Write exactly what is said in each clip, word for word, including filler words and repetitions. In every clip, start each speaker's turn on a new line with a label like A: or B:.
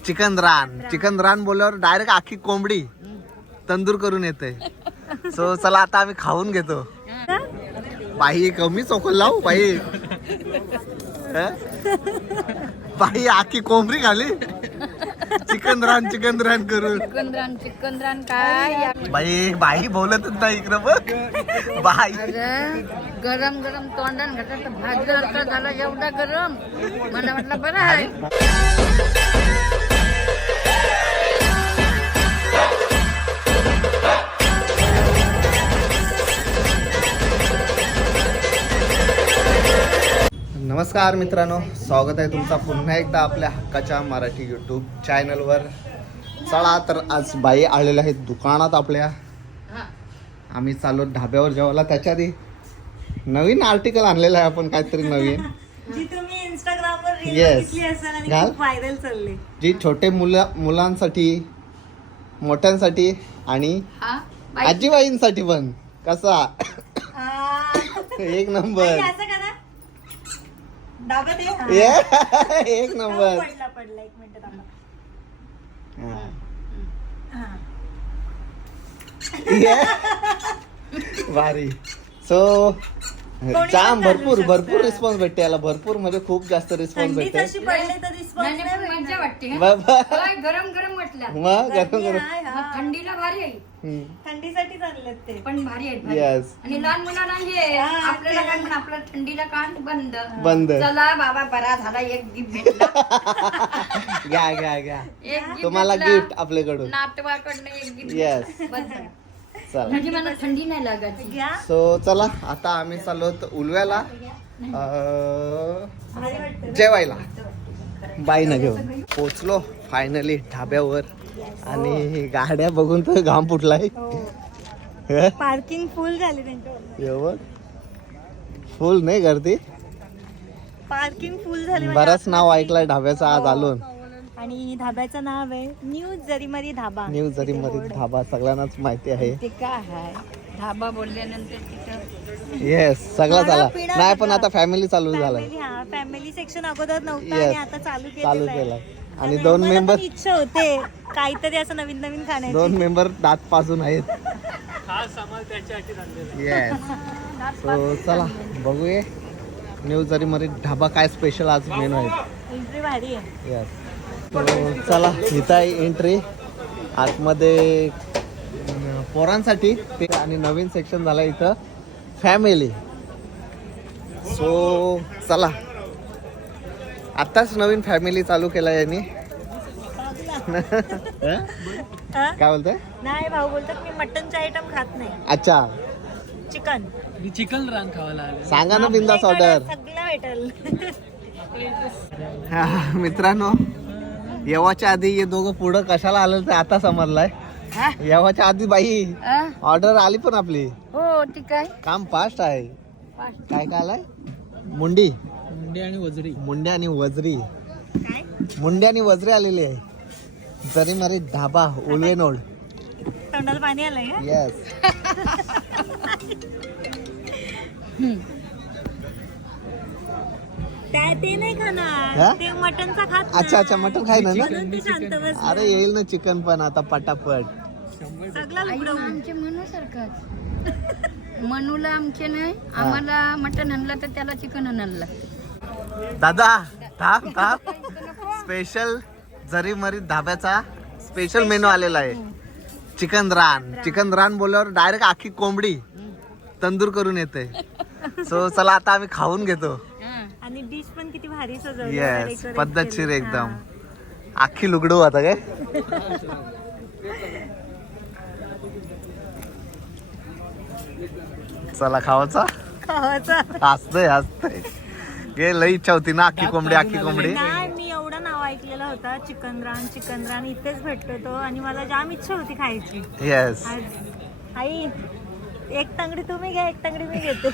A: Chicken रान chicken रान बोलल्यावर डायरेक्ट आखी कोंबडी तंदूर करून येते. सो चला आता आम्ही खाऊन घेतो. बाई कमी चोखल लावू बाई. बाई आखी कोंबडी खाली चिकन रान चिकन रान करून.
B: चिकन रान चिकन रान काय
A: बाई बाई बोलतच नाही इकडं बघ. बाई
B: गरम गरम तोंडान घातला भाजला झाला एवढा गरम मला वाटलं बरं आहे.
A: नमस्कार मित्रांनो, स्वागत आहे तुमचा पुन्हा एकदा आपल्या हक्काच्या मराठी यूट्यूब चॅनलवर. चला तर आज बाई आलेल्या आहेत दुकानात आपल्या. आम्ही चाललो ढाब्यावर जेवायला. त्याच्या आधी नवीन आर्टिकल आणलेलं आहे आपण काहीतरी नवीन,
C: जी तुम्ही इंस्टाग्रामवर रील
A: Yes.
C: बघितली असाल आणि
A: घाल.
C: खूप व्हायरल चालली.
A: जी छोटे मुलं मुलांसाठी, मोठ्यांसाठी आणि
B: हा बाई,
A: आजीबाईंसाठी पण. कसा
C: आ,
A: एक
C: बाई,
A: नंबर.
C: असं करा. डाब्यात ये. हा.
A: ये, एक
C: हो,
A: नंबर.
C: पडला पडला एक मिनिट थांबा.
A: हा.
C: हा.
A: ये. भारी. सो
C: कोणी
A: जाम
C: पण
A: भरपूर
C: घालू
A: भरपूर
C: शकतं.
A: रिस्पॉन्स भेटते याला. भरपूर म्हणजे खूप जास्त रिस्पॉन्स
C: थंडी
A: भेटते.
C: तशी पडली तर रिस्पॉन्स
B: नाही,
C: नाही
B: नाही, मज्जा
C: भेटणार.
B: वाटते हं.
A: बाबा.
B: होय, गरम गरम म्हटलं
A: मग गरम
C: गर्मी
A: गरम.
C: आहे, हा.
B: मग थंडीला भारी आहे
A: हम्म.
C: थंडीसाठी चाललेत ते.
B: पण भारी आहेत भारी.
A: Yes.
B: आणि लहान मुलांना हे
C: हा,
B: आपल्याला
C: ते-
B: काय म्हणून आपल्या थंडीला कान बंद
A: बंद.
B: चला बाबा बरा झाला एक गिफ्ट भेटला.
A: घ्या घ्या घ्या
B: एक gift
A: तुम्हाला
B: भेटला.
A: गिफ्ट आपल्याकडून.
B: नातवाकडनं एक गिफ्ट
A: Yes.
B: बस झालं.
A: चला
B: म्हणजे मला थंडी नाही लागायची.
C: घ्या.
A: सो चला आता आम्ही चाललो उलव्याला अं,
C: भारी वाटतं.
A: जेवायला बाई न घेऊन. पोचलो फायनली ढाब्यावर आणि गाड्या बघून तर घाम फुटलाय.
C: हो. पार्किंग फुल झाली त्यांच्यावर.
A: एवढं फुल नाही गर्दी.
C: पार्किंग फुल झाली म्हणजे
A: बराच
C: असं
A: नाव
C: नाही.
A: ऐकलंय ढाब्याचं आज आलोन.
C: आणि धाब्याचं नाव आहे न्यू जरीमरी धाबा.
A: न्यू जरी मध्ये ढाबा सगळ्यांनाच माहिती आहे.
B: ते काय आहे धाबा बोलल्यानंतर तिथं
A: येस सगळं
C: खाणं
A: झालं.
C: पिणं
A: नाही पण
C: सगळं.
A: आता फॅमिली चालू झालाय.
C: फॅमिली हा फॅमिली सेक्शन अगोदर नव्हता
A: Yes.
C: आणि आता चालू
A: चालू
C: केलेलं आहे.
A: केलाय. आणि
C: तर
A: दोन
C: मला
A: मेंबर
C: पण इच्छा होते काहीतरी असं नवीन नवीन खाण्याची.
A: दोन मेंबर दात पाजून आहेत. येस. सो चला बघूया न्यू जरी मध्ये ढाबा काय स्पेशल आज मेनू आहे.
C: एंट्री भारी आहे.
A: येस. तो चला इथं आहे एंट्री. आतमध्ये अं, पोरांसाठी ते आणि नवीन सेक्शन झालं इथं फॅमिली. सो चला आत्ताच नवीन फॅमिली चालू केला यांनी. हं?
C: हा?
A: काय बोलतोय?
C: नाही भाऊ बोलतात मी मटनचे आयटम खात नाही.
A: अच्छा
C: चिकन
D: मी चिकन रान खावायला आले.
A: सांगा ना बिंदास ऑर्डर.
C: सगळं भेटेल.
A: मित्रांनो येवाच्या आधी हे दोघं पुढं कशाला आलं ते आता समजलाय.
B: हा?
A: येवाच्या आधी बाई
B: आ?
A: ऑर्डर आली पण आपली.
B: हो ठीक आहे
A: काम फास्ट आहे.
B: पाच.
A: काय काय आलाय? मुंडी
D: मुंडी आणि वजरी.
A: मुंड्या आणि वजरी.
C: काय
A: मुंड्या आणि वजरी आलेली आहे. जरी मारी ढाबा उल्वे नोड.
C: तोंडाला पाणी आलंय का?
A: येस.
C: त्या ते नाही
A: हा?
C: खाणार ते मटनचा खात नाही.
A: अच्छा अच्छा मटन खाय ना ना.
C: म्हणून ते शांत बस.
A: अरे येईल ना चिकन पण आता पटापट.
C: सगळं
B: आई
C: लुगडं.
B: आमचे मनू सारखंच मनूला आमचे नाही आम्हाला मटण आणलं तर त्याला चिकन आणायला लागतं.
A: दादा थांब थांब. स्पेशल जरी मरी धाब्याचा स्पेशल मेनू आलेला आहे. चिकन रान चिकन रान बोलल्यावर डायरेक्ट आखी कोंबडी तंदूर करून येते. सो चला आता आम्ही खाऊन घेतो.
C: आणि डिश पण किती भारी सजवली.
A: येस
C: decorate
A: पद्धतशीर
C: केली.
A: एकदम.
C: हा.
A: आखी लुगडू आता काय. चला खावाचा.
C: खावाचं.
A: हसतय हसतय. गे लई इच्छा होती ना आखी कोंबडी आखी कोंबडी.
C: नाही मी एवढं नाव ऐकलेलं होता चिकन रान चिकन रान इथेच भेटतो तो आणि मला जाम इच्छा होती खायची.
A: येस.
C: आज आई एक तांगडी तुम्ही घ्या एक तांगडी मी घेते.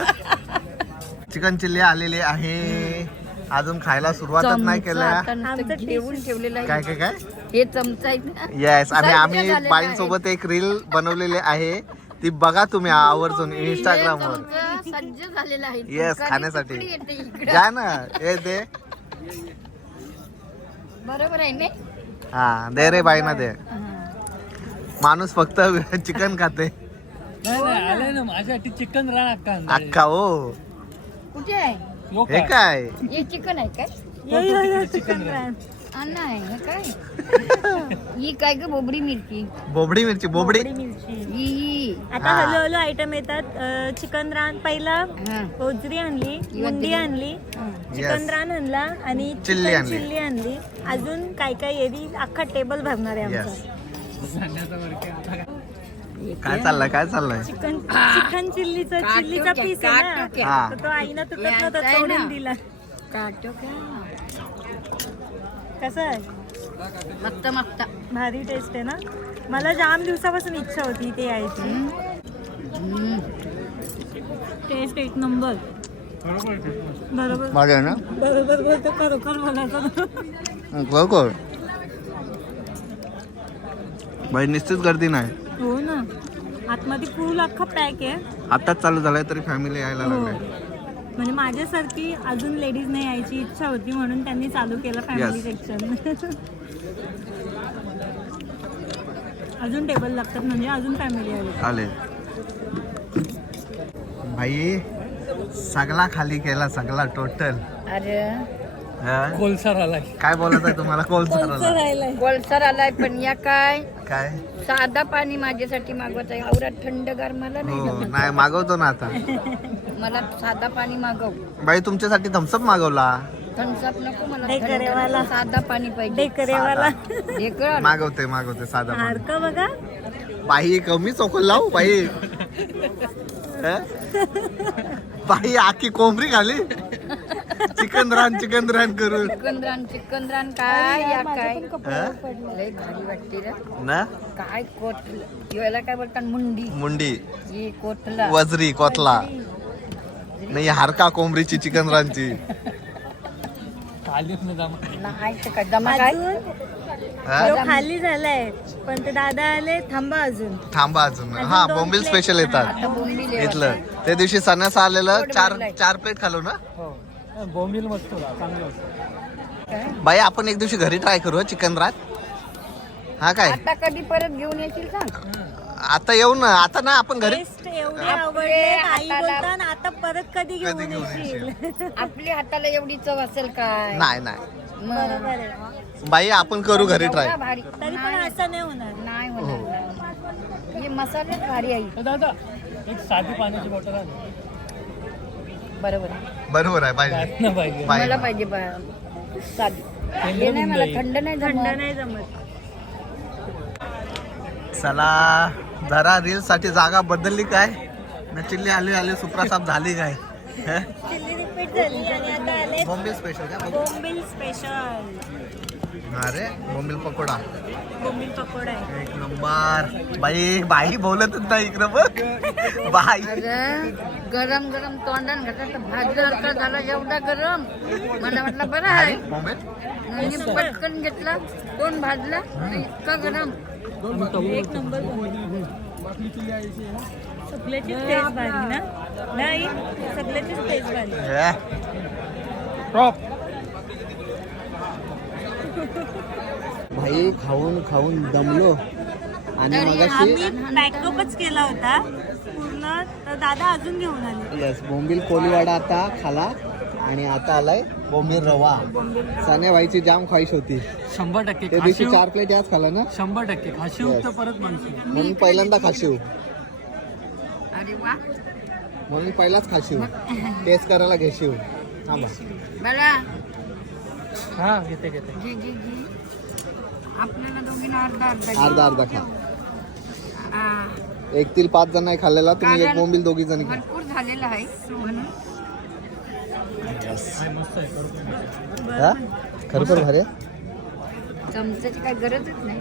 A: चिकन चिल्ली आलेले आहे. अजून खायला सुरुवातच नाही केल्या.
B: आता नुसतं
C: आमचं
B: घेऊन ठेवलेलं
A: काय
B: आहे
A: काय काय
B: हे चमचा आहे ना.
A: येस. आणि
B: सज्ज
A: आम्ही
B: झालेलं
A: बाईंसोबत एक रील बनवलेली आहे. ती बघा तुम्ही आवर्जून इंस्टाग्राम वर.
B: चमचा सज्ज झालेला आहे.
A: येस
B: तुकडे
A: खाण्यासाठी.
B: तुकडे येते इकडं.
A: घ्या ना हे दे.
B: बरोबर आहे नाही.
A: हा दे रे बाई ना दे. माणूस फक्त चिकन खाते.
D: नाही नाही आलंय ना माझ्यासाठी चिकन रान अक्का आणलंय.
A: अक्का हो.
B: कुठे आहे
D: यो
A: हे
D: काय?
A: काय
B: हे चिकन आहे काय?
C: यो, यो, यो, चिकन रान.
B: हा नाही हे काय ही काय ग बोबडी मिरची
A: बोबडी मिरची बोबडी
C: बोबडी मिरची.
B: ही ही.
C: आता
A: हा.
C: हळूहळू आयटम येतात. अं, चिकन रान पहिला,
B: हा.
C: ओजरी आणली, मुंडी आणली,
B: हा.
C: चिकन रान आणला आणि
A: चिल्ली
C: चिकन
A: आणली.
C: चिल्ली आणली. अजून काय काय येईल अख्खा टेबल भरणार आहे
A: Yes.
C: आमचा.
D: सांगण्याचा वरती आता काय?
A: काय चाललंय काय चाललंय
C: चिकन चिकन चिल्लीचा
B: काटो
C: चिल्लीचा
B: क्या,
C: पीस आहे
B: काटो
C: ना,
B: क्या.
A: हा.
C: तर तो आईनं तुटत
B: यायचं
C: नव्हता
B: आहे ना.
C: तोडून दिला.
B: काटो का
C: कसं आहे?
B: मस्त मस्त.
C: भारी टेस्ट आहे ना. मला जाम दिवसापासून इच्छा होती ते यायची.
B: हम्म.
C: टेस्ट एक नंबर. बरोबर
A: माझ्या ना
C: बरोबर बोलतो खरोखर बोलायचं.
A: बरोबर बाई निश्चित गर्दी नाही.
C: हो ना, आतमध्ये फुल अख्खा पॅक आहे.
A: आताच चालू झालंय तरी फॅमिली यायला
C: हो.
A: लागले.
C: म्हणजे माझ्यासारखी अजून लेडीज नाही यायची इच्छा होती म्हणून त्यांनी चालू केलं फॅमिली सेक्शन. अजून टेबल लागतात म्हणजे अजून फॅमिली आली.
A: आले भाई सगळा खाली केला सगळा टोटल.
B: अरे
D: कोलसर आलाय.
A: काय बोलत आहे तुम्हाला कोलसर
C: राहिलाय.
B: कोळसर आलाय पण या काय
A: काय
B: साधा पाणी माझ्यासाठी मागवत आहे. आवरात थंडगार मला नाही
A: हो
B: जमत.
A: नाही मागवतो ना आता.
B: मला साधा पाणी मागव.
A: बाई तुमच्यासाठी थम्सअप मागवला.
B: थम्सअप नको मला
C: डेकरेवाला.
B: थंड- साधा पाणी पाहिजे.
C: डेकरेवाला
B: डेकर
A: मागवते मागवते साधा पाणी.
C: सारखं बघा.
A: बाई कमी चोकल लावू बाई. हं? बाई आखी कोंबडी खाली चिकन रान चिकन रान करून.
B: चिकन रान चिकन रान काय या काय
A: हं?
B: लय भारी वाटते रे.
A: ना
B: काय कोट याला काय बोलतात मुंडी
A: मुंडी
B: ही कोटला
A: वजरी कोतला नाही हारका कोंबडीची चिकन रानची.
D: खालीच नाही जमा.
B: नाही ते काय जमा काय
C: अजून
A: हं?
C: तो खाली झालाय पण ते दादा आले थांबा अजून.
A: थांबा अजून
C: अजून
A: हा
C: दोन
A: बोंबील
C: plate.
A: स्पेशल येतात
B: आता बोंबील आहे
A: इथलं.
B: वाटतं.
A: त्या दिवशी सणास आलेलं
B: गोड
A: चार
B: बोंबील.
A: चार प्लेट खालो ना.
D: हो बोंबील मस्त होता, चांगलं होतं.
B: काय?
A: बाई आपण एक दिवशी घरी ट्राय करू चिकन रान. हा काय
B: आता कधी परत घेऊन येशील सांग.
A: आता येऊ ना आता ना आपण घरी
C: टेस्ट एवढे
B: आपले
C: आवडले आई
B: हाताला-
C: बोलतात आता परत कधी
A: कधी
C: घेऊन
A: घेऊन
C: येशील.
B: आपली हाताला एवढी चव असेल काय
A: नाही नाही
B: मग.
C: बरोबर आहे.
A: बाई आपण करू घरी ट्राय.
B: एवढा भारी
C: तरी पण
B: नाही,
C: असं नाही होणार.
B: नाही होणार. हे मसालेच भारी आहे.
D: तर दादा एक साधी पाण्याची बॉटल आण.
B: बरोबर आहे.
A: बरोबर आहे पाहिजे
D: काय ना पाहिजे.
A: बाई.
B: मला पाहिजे बा- साधी हे नाही मला थंड नाही
C: थंड
B: जमत.
C: नाही जमत.
A: चला जरा रील साठी जागा बदलली काय न चिल्ली आली आली सुप्रासाप झाली काय. हं?
C: चिल्ली रिपीट झाली आणि आता आले
A: बोंबील स्पेशल का
C: बोंबील स्पेशल.
A: अरे बोंबील पकोडा
C: बोंबील पकोडा आहे.
A: एक नंबर. बाई बाई बोलतच नाही इकडं बघ बाई.
B: अरे गरम गरम तोंडान घातला तर भाजला झाला एवढा गरम मला वाटलं बरं आहे.
A: बोंबील
B: आणि पटकन घेतला तोंड भाजला तर इतका गरम.
C: एक नंबर बोंबील. सगळ्याचीच टेस्ट भारी ना. नाही सगळ्याचीच टेस्ट भारी.
A: हे.
D: टॉप.
A: भाई खाऊन खाऊन दमलो आणि मगाशी
C: आम्ही पॅकअपच केला होता पूर्ण तर दादा अजून घेऊन आले.
A: येस बोंबील कोलीवाडा आता खाला आणि आता आलाय बोंबील रवा. सान्या भाईची जाम ख्वाहिश होती
D: शंभर टक्के
A: त्या दिवशी
D: खाशीव.
A: चार प्लेट याच खाला ना
D: शंभर टक्के खाशीव
A: Yes.
D: तर परत म्हणशील.
A: म्हणून पहिल्यांदा खाशीव
B: अरे वा
A: म्हणून पहिलाच खाशीव टेस्ट करायला घेशीव. थांबा
B: बघा
D: हा घेते घेते.
B: जी जी जी आपल्याला दोघींना अर्धा अर्धा
A: अर्धा अर्धा खा.
B: हा,
A: एक तील पाच जण नाही खाल्लेला तुम्ही एक
B: कारण
A: बोंबील दोघी जणी खा.
B: भरपूर झालेलं आहे म्हणून
D: काय मस्त आहे करू.
A: हा? खरोखर भारी आहे.
B: चमच्याची काही गरजच नाही.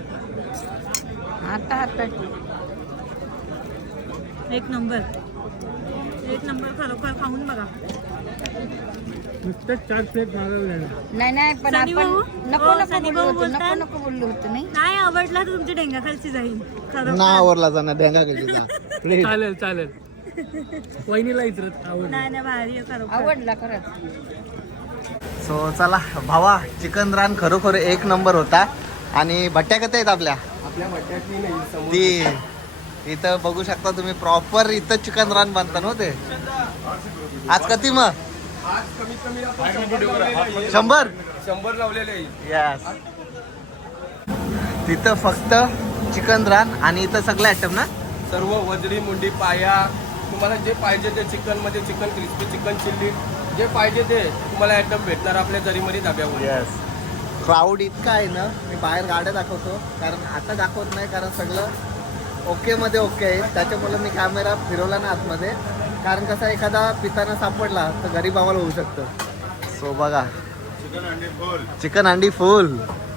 B: आता हातात
C: एक नंबर एक नंबर खरोखर खाऊन बघा.
D: नुसतं चार प्लेट मागायला लागला.
B: नाही नाही पण
C: सनी
B: आपण
C: भाऊ?
B: नको
C: हो,
B: नको
C: सनी
B: बोललो
C: भाऊ
B: होतो नको
C: बोलतात.
B: नको बोललो होतो नाही.
C: नाही आवडला तर तुमच्या ढेंगाखालची जाईल खरोखर.
A: ना आवरला जाणार ढेंगा कशी प्लेट.
D: चालेल चालेल. वहिनीला इतरत आवड.
C: नाही नाही भारी आहे खरोखर.
B: आवडला खरंच.
A: सो चला भावा, चिकन रान खरोखर एक नंबर होता. आणि भट्ट्या कधी आहेत आपल्या?
E: आपल्या भट्ट्यातली नाही समोर.
A: ती इथं बघू शकता तुम्ही, प्रॉपर इथं चिकन रान बनतं ना ते. आज किती मग?
E: आज कमीत कमी आपण शंभर लावलेले आहे.
A: शंभर
E: शंभर लावलेले आहे.
A: यस. तिथं फक्त चिकन रान आणि इथं सगळे आयटम ना.
E: सर्व वजडी मुंडी पाया तुम्हाला जे पाहिजे ते चिकन मध्ये चिकन क्रिस्पी चिकन चिल्ली जे पाहिजे ते तुम्हाला आयटम भेटणार आपल्या जरीमरी धाब्यावर.
A: यस. क्राऊड इतका आहे ना, मी बाहेर गाड्या दाखवतो कारण आता दाखवत नाही कारण सगळं ओके मध्ये ओके आहे. त्याच्यामुळे मी कॅमेरा फिरवला ना आतमध्ये, कारण कसा एखादा पिताना सापडला तर गरीब आम्हाला होऊ शकतं. सो बघा, चिकन अंडी फुल.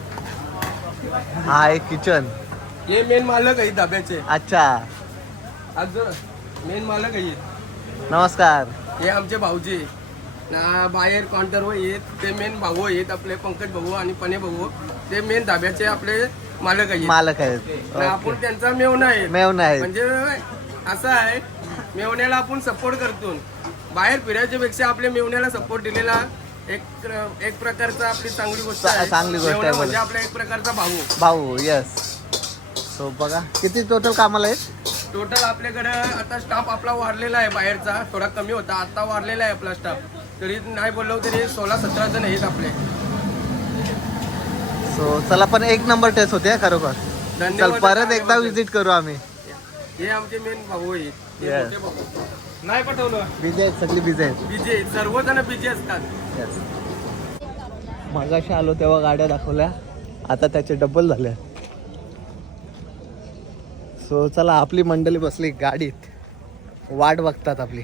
A: हा आहे किचन.
E: हे मेन मालक आहे धाब्याचे.
A: अच्छा,
E: आज मेन मालक आहे.
A: नमस्कार.
E: हे आमचे भाऊजी ना, बाहेर काउंटरवर येत ते मेन भाऊ आहेत आपले, पंकज भाऊ आणि पणे भाऊ. ते मेन धाब्याचे आपले मालक आहेत.
A: मालक आहेत.
E: ना आपण त्यांचा मेवणा आहे.
A: मेवणा आहे.
E: म्हणजे असं आहे, मेवण्याला आपण सपोर्ट करतो. बाहेर फिरायच्या पेक्षा आपल्या मेवण्याला सपोर्ट दिलेला एक एक प्रकारचा आपली चांगली गोष्ट आहे.
A: चांगली गोष्ट आहे.
E: मेवणा म्हणजे आपला एक प्रकारचा भाऊ.
A: भाऊ. यस. सो बघा किती टोटल कामाला आहे.
E: टोटल आपल्याकडे आता स्टाफ आपला वाढलेला आहे. बाहेरचा थोडा कमी होता, आता वाढलेला आहे आपला स्टाफ. तरी नाही बोललो तरी सोळा सतरा जण आहेत आपले.
A: सो चला, पण एक नंबर टेस्ट होते खरोखर. चल
E: धन्यवाद.
A: परत एकदा विजिट करू आम्ही.
E: हे आमचे मेन भाऊ आहेत. हे
A: Yes.
E: मोठे भाऊ. नाही पटवलं.
A: बिझी आहेत, सगळी बिझी आहेत.
E: बिजी आहेत, सर्वजण बिजी असतात.
A: यस. मगाशी आलो तेव्हा गाड्या दाखवल्या, आता त्याचे डबल झाल्या. सो चला, आपली मंडळी बसली गाडीत, वाट बघतात आपली.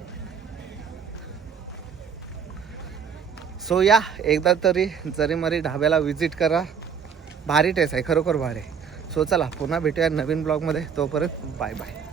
A: सो या एकदा तरी जरीमरी ढाब्याला विजिट करा. भारी टेस्ट आहे, खरोखर भारी. सो चला, पुन्हा भेटूया नवीन ब्लॉगमध्ये. तोपर्यंत बाय बाय.